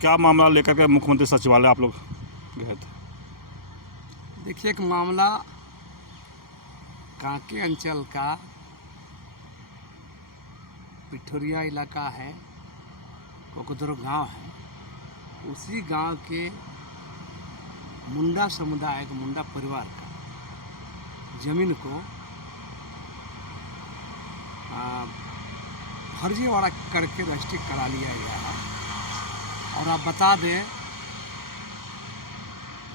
क्या मामला लेकर के मुख्यमंत्री सचिवालय आप लोग गए थे? देखिए, एक मामला कांके अंचल का पिठोरिया इलाका है, कोकोदरो गांव है। उसी गांव के मुंडा समुदाय के मुंडा परिवार का जमीन को फर्जीवाड़ा करके रजिस्ट्री करा लिया गया है। और आप बता दें,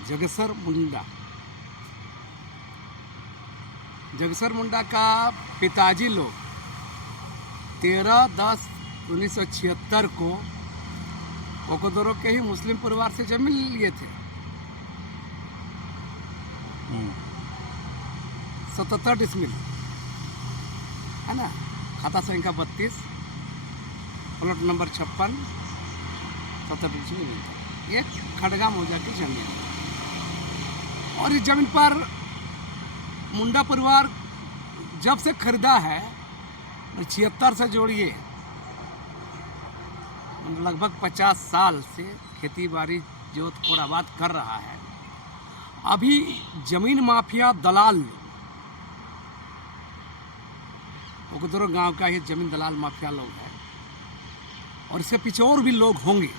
जगसर मुंडा का पिताजी लोग 13/10/1976 को कोकोदरो के ही मुस्लिम परिवार से जमीन लिए थे। 77 डिसमिल है ना, खाता संख्या 32, प्लॉट नंबर 56, 77 डिसमिल, एक खड़गा मौजा की जमीन। और इस जमीन पर मुंडा परिवार जब से खरीदा है, 76 से जोड़िए, लगभग 50 साल से खेती बाड़ी जोत कोड़ आबाद कर रहा है। अभी जमीन माफिया दलाल, कोकोदरो गांव का ही जमीन दलाल माफिया लोग हैं, और इसके पीछे और भी लोग होंगे।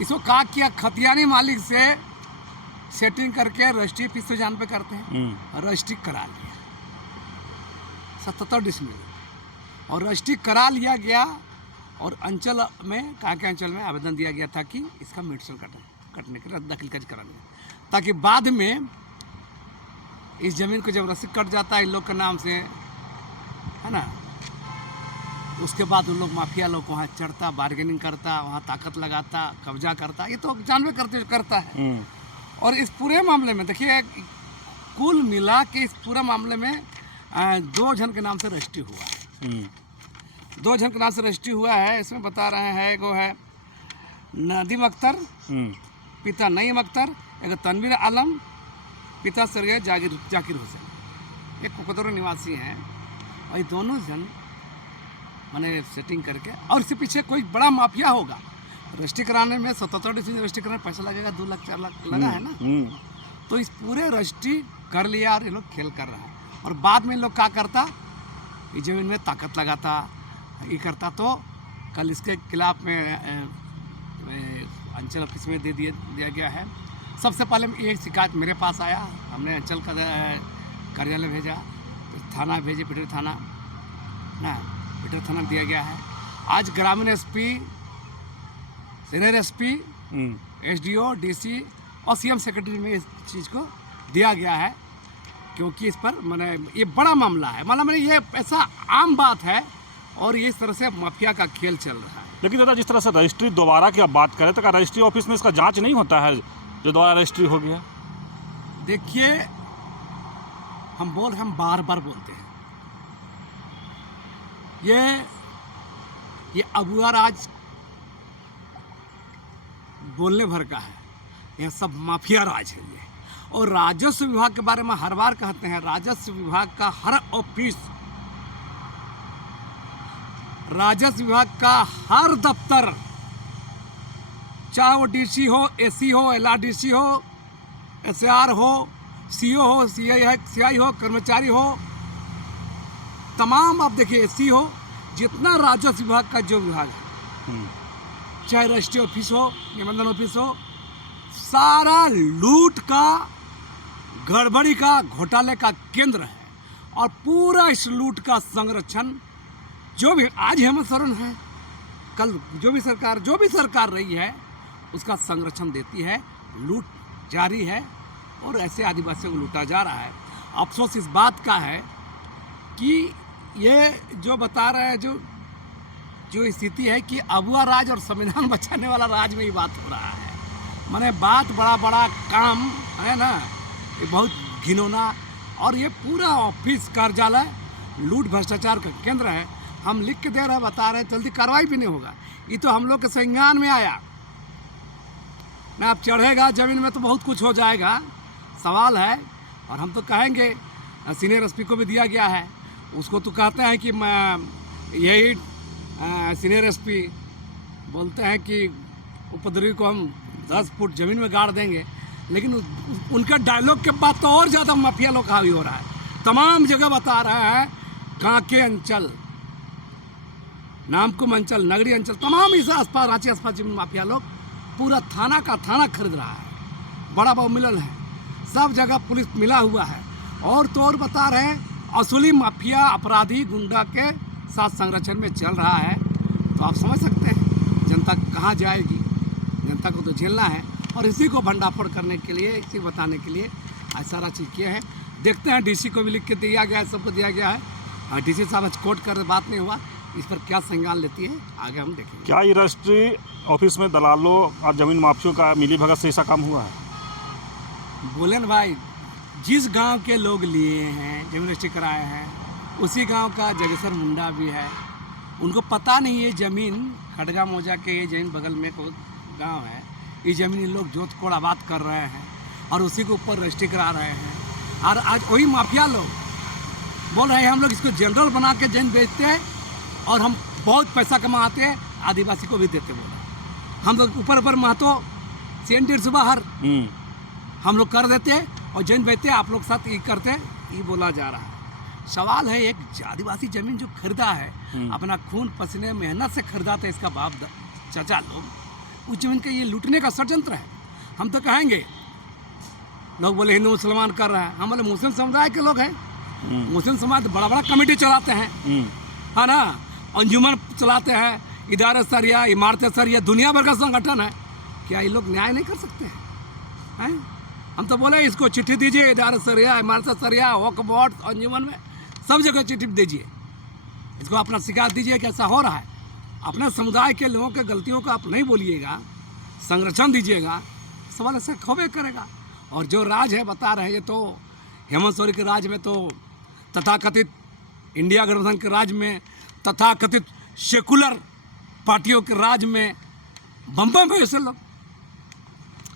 इसको कहा किया खतियानी मालिक से सेटिंग करके रजिस्ट्री फीस तो जान पे करते हैं, रजिस्ट्री करा लिया 77 डिसमिल, और रजिस्ट्री करा लिया गया। और अंचल में, कांके अंचल में आवेदन दिया गया था कि इसका म्यूटेशन कटने के लिए दखल कज कराने, ताकि बाद में इस जमीन को जब रसीद कट जाता है इन लोग के नाम से, है ना, उसके बाद उन लोग माफिया लोग वहाँ चढ़ता, बार्गेनिंग करता, वहाँ ताकत लगाता, कब्जा करता। ये तो जानवे करता है। और इस पूरे मामले में देखिए, कुल मिला के इस पूरे मामले में 2 जन के नाम से रजिस्ट्री हुआ है। 2 जन के नाम से रजिस्ट्री हुआ है। इसमें बता रहे हैं, एगो है नदीम अख्तर, पिता नईम अख्तर, एक तनवीर आलम, पिता सरगे जाकिर हुसैन, एक कोकोदरो निवासी हैं। और ये दोनों जन मैंने सेटिंग करके, और इसके पीछे कोई बड़ा माफिया होगा। रजिस्ट्री कराने में 77 डिसमिल रजिस्ट्री कराने में पैसा लगेगा, 2 लाख 4 लाख लगा है ना। तो इस पूरे रजिस्ट्री कर लिया और ये लोग खेल कर रहा है। और बाद में लोग क्या करता, इस जमीन में ताकत लगाता, ये करता। तो कल इसके खिलाफ में अंचल ऑफिस में दे दिया गया है। सबसे पहले ये शिकायत मेरे पास आया, हमने अंचल का कार्यालय भेजा, थाना भेजे, पिठोरी थाना ना, पिठोरी थाना दिया गया है। आज ग्रामीण SP, senior SP, SDO, DC और सीएम सेक्रेटरी में इस चीज़ को दिया गया है, क्योंकि इस पर मैंने, ये बड़ा मामला है, मतलब ये ऐसा आम बात है, और ये इस तरह से माफिया का खेल चल रहा है। लेकिन दादा, जिस तरह से रजिस्ट्री दोबारा की आप बात करें, तो क्या रजिस्ट्री ऑफिस में इसका जांच नहीं होता है जो दोबारा रजिस्ट्री हो गया? देखिए, हम बार बार बोलते हैं, ये अबुआ राज बोलने भर का है, यह सब माफिया राज है ये। और राजस्व विभाग के बारे में हर बार कहते हैं, राजस्व विभाग का हर ऑफिस, राजस्व विभाग का हर दफ्तर, चाहे वो डीसी हो, एसी हो, एलआरडीसी हो, एसआर हो, सीओ हो, सीआई हो, कर्मचारी हो, तमाम आप देखिए, एसी हो, जितना राजस्व विभाग का जो विभाग है, चाहे रजिस्ट्री ऑफिस हो, निबंधन ऑफिस हो, सारा लूट का, गड़बड़ी का, घोटाले का केंद्र है। और पूरा इस लूट का संरक्षण जो भी आज हेमंत सोरेन है, कल जो भी सरकार रही है, उसका संरक्षण देती है। लूट जारी है और ऐसे आदिवासियों को लूटा जा रहा है। अफसोस इस बात का है कि ये जो बता रहे हैं, जो स्थिति है कि अबुआ राज और संविधान बचाने वाला राज में ही बात हो रहा है। माने बात बड़ा काम है ना, ये बहुत घिनौना। और ये पूरा ऑफिस, कार्यालय लूट भ्रष्टाचार का केंद्र है। हम लिख के दे रहे हैं, बता रहे हैं, जल्दी कार्रवाई भी नहीं होगा। ये तो हम लोग के संज्ञान में आया ना, अब चढ़ेगा जमीन में तो बहुत कुछ हो जाएगा, सवाल है। और हम तो कहेंगे, सीनियर एसपी को भी दिया गया है, उसको तो कहते हैं कि यही सीनियर एसपी बोलते हैं कि उपद्रवी को हम 10 फुट ज़मीन में गाड़ देंगे, लेकिन उनका डायलॉग के बाद तो और ज़्यादा माफिया लोग हावी हो रहा है। तमाम जगह बता रहा है, कांके अंचल, नामकुम अंचल, नगरी अंचल, तमाम इस आसपास रांची आसपास जिन माफिया लोग पूरा थाना का थाना खरीद रहा है। बड़ा बहुमिलल है, सब जगह पुलिस मिला हुआ है। और तो और बता रहे हैं, असली माफिया अपराधी गुंडा के साथ संरक्षण में चल रहा है। तो आप समझ सकते हैं जनता कहाँ जाएगी। जनता को तो झेलना है, और इसी को भंडाफोड़ करने के लिए, इसी को बताने के लिए आज सारा चीज़ किया है। देखते हैं, डीसी को भी लिख के दिया गया है, सबको दिया गया है, और डीसी साहब आज कोर्ट कर बात नहीं हुआ, इस पर क्या संज्ञान लेती है आगे हम देखेंगे। क्या ये रजिस्ट्री ऑफिस में दलालों और जमीन माफियों का मिली भगत से ऐसा काम हुआ है? बोले न भाई, जिस गांव के लोग लिए हैं, जमीन रजिस्ट्री कराए हैं, उसी गांव का जगेश्वर मुंडा भी है। उनको पता नहीं है ज़मीन खड़गा मौजा के, ये ज़मीन बगल में कोई गांव है, ये ज़मीन इन लोग जोत कोड़ आबाद कर रहे हैं और उसी के ऊपर रजिस्ट्री करा रहे हैं। और आज वही माफिया लोग बोल रहे हैं हम लोग इसको जनरल बना के जमीन बेचते हैं और हम बहुत पैसा कमाते हैं, आदिवासी को भी देते। बोल रहे हम लोग ऊपर महतो सेंटर से बाहर हम लोग कर देते और जमीन बेचते, आप लोग साथ ये करते, ये बोला जा रहा है। सवाल है, एक आदिवासी जमीन जो खरीदा है, अपना खून पसीने मेहनत से खरीदा था इसका बाप चाचा लोग, उस जमीन का ये लूटने का षड्यंत्र है। हम तो कहेंगे, लोग बोले हिंदू मुसलमान कर रहा है, हम बोले मुस्लिम समुदाय के लोग हैं। मुस्लिम समाज बड़ा बड़ा कमेटी चलाते हैं, है ना, अंजुमन चलाते हैं, इदारा सरिया, इमारत सरिया, दुनिया भर का संगठन है। क्या ये लोग न्याय नहीं कर सकते हैं? हम तो बोले इसको चिट्ठी दीजिए, इदारा सरिया, इमारत सरिया, वक्फ बोर्ड, अंजुमन में सब जगह चिट्ठी दीजिए, इसको अपना शिकायत दीजिए कि ऐसा हो रहा है। अपने समुदाय के लोगों के गलतियों को आप नहीं बोलिएगा, संरक्षण दीजिएगा, सवाल ऐसे खोबे करेगा। और जो राज है बता रहे हैं, ये तो हेमंत सोरेन के राज में, तो तथाकथित इंडिया गठबंधन के राज में, तथाकथित सेकुलर पार्टियों के राज में बम में ऐसे लोग।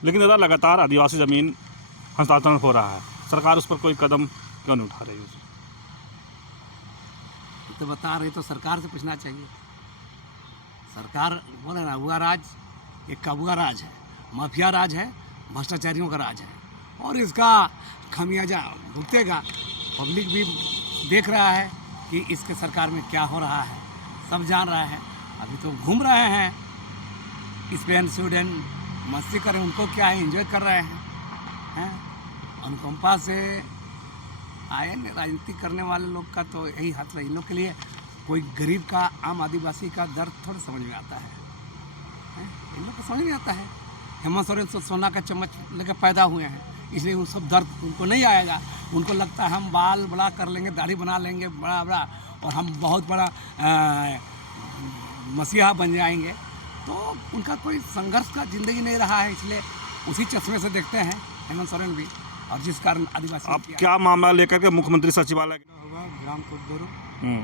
लेकिन दादा, लगातार आदिवासी ज़मीन हस्तांतरण हो रहा है, सरकार उस पर कोई कदम क्यों नहीं उठा रही है? तो बता रही, तो सरकार से पूछना चाहिए। सरकार बोले ना, हुआ राज एक कबुआ राज है, माफिया राज है, भ्रष्टाचारियों का राज है, और इसका खमियाजा भुगतेगा। पब्लिक भी देख रहा है कि इसके सरकार में क्या हो रहा है, सब जान रहा है। अभी तो घूम रहे हैं स्पेन स्वीडन, मस्ती कर रहे हैं, उनको क्या है, एंजॉय कर रहे हैं। अनुकंपा से आए राजनीति करने वाले लोग का तो यही हाथ है। इन लोग के लिए कोई गरीब का, आम आदिवासी का दर्द थोड़ा समझ में आता है, इन लोग को समझ में आता है। हेमंत सोरेन तो सोना का चम्मच लेकर पैदा हुए हैं, इसलिए उन सब दर्द उनको नहीं आएगा। उनको लगता है हम बाल बड़ा कर लेंगे, दाढ़ी बना लेंगे बड़ा बड़ा, और हम बहुत बड़ा मसीहा बन जाएंगे। तो उनका कोई संघर्ष का ज़िंदगी नहीं रहा है, इसलिए उसी चश्मे से देखते हैं हेमंत सोरेन भी, और जिस कारण आदिवासी। आप क्या मामला लेकर के मुख्यमंत्री सचिवालय हुआ ग्राम कोटदरू,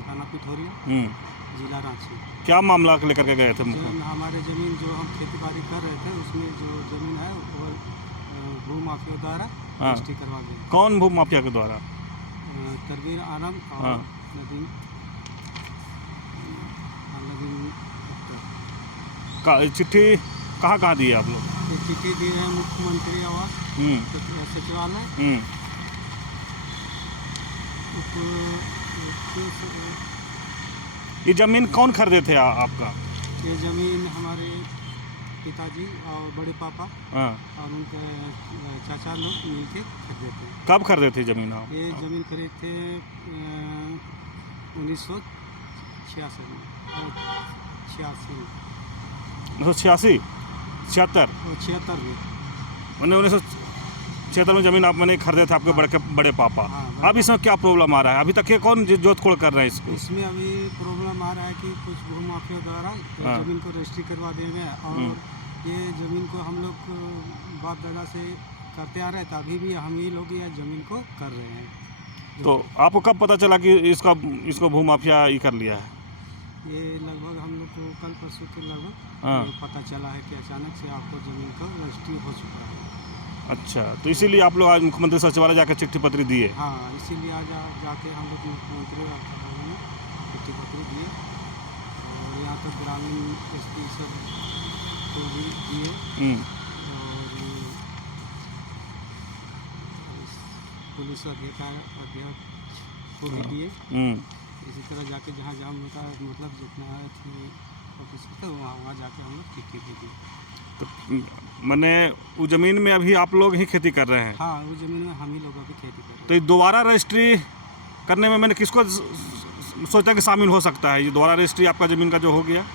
थाना पिथौरिया, जिला रांची। क्या मामला लेकर के गए थे? हमारे ज़मीन जो हम खेती बाड़ी कर रहे थे, उसमें जो ज़मीन है वो भू माफिया द्वारा रजिस्ट्री करवा गई। कौन भू माफिया के द्वारा? तरवीर आलम और नदीम चिट्ठी कहाँ दी है आप लोग? चिट्ठी दी है मुख्यमंत्री आवास, सचिवालय, ये ज़मीन कौन खरीदे थे आपका? ये ज़मीन हमारे पिताजी और बड़े पापा और उनके चाचा लोग मिलके खरीदे थे। कब खरीदे थे ज़मीन आप? ये ज़मीन खरीदे थे 1986 में, 76 में। 1976 में ज़मीन आप मैंने खरीदे थे आपके बड़े पापा। हाँ, अब इसमें क्या प्रॉब्लम आ रहा है? अभी तक ये कौन जोत खोड़ कर रहे हैं इसको? इसमें अभी प्रॉब्लम आ रहा है कि कुछ भू माफिया द्वारा ज़मीन को रजिस्ट्री करवा दिए गए, और ये ज़मीन को हम लोग बाप दादा से करते आ रहे हैं, अभी भी हम ही लोग ये ज़मीन को कर रहे हैं। तो आपको कब पता चला कि इसको भू माफिया ये कर लिया है? ये लगभग हम लोग को कल परसों के लगभग पता चला है कि अचानक से आपको ज़मीन का रजिस्ट्री हो चुका है। अच्छा, तो इसीलिए आप लोग आज मुख्यमंत्री सचिवालय जाकर चिट्ठी पत्री दिए? हाँ, इसीलिए आज जाके हम लोग मुख्यमंत्री चिट्ठी पत्री दिए, और यहाँ तक ग्रामीण एसपी सब को भी दिए हम्म, और पुलिस अध्यक्ष को भी दिए। इसी तरह जाके जहाँ जहाँ उनका मतलब जितना थी ऑफिस था वहाँ जाके हम लोग चिट्ठी दे दिए। तो मैंने वो ज़मीन में अभी आप लोग ही खेती कर रहे हैं? हाँ, वो ज़मीन में हम ही लोग अभी खेती कर रहे तो ये दोबारा रजिस्ट्री करने में मैंने किसको सोचा कि शामिल हो सकता है? ये दोबारा रजिस्ट्री आपका ज़मीन का जो हो गया, हैं।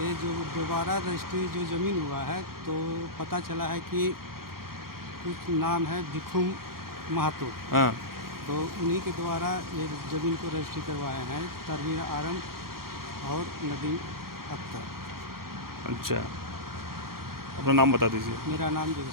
ये जो दोबारा रजिस्ट्री जो ज़मीन हुआ है तो पता चला है कि कुछ नाम है भिखू महतो, हाँ, तो उन्हीं के द्वारा ये ज़मीन को रजिस्ट्री करवाए हैं, तरवीर आलम और नदीम अख्तर। अच्छा, अपना नाम बता दीजिए। मेरा नाम जो है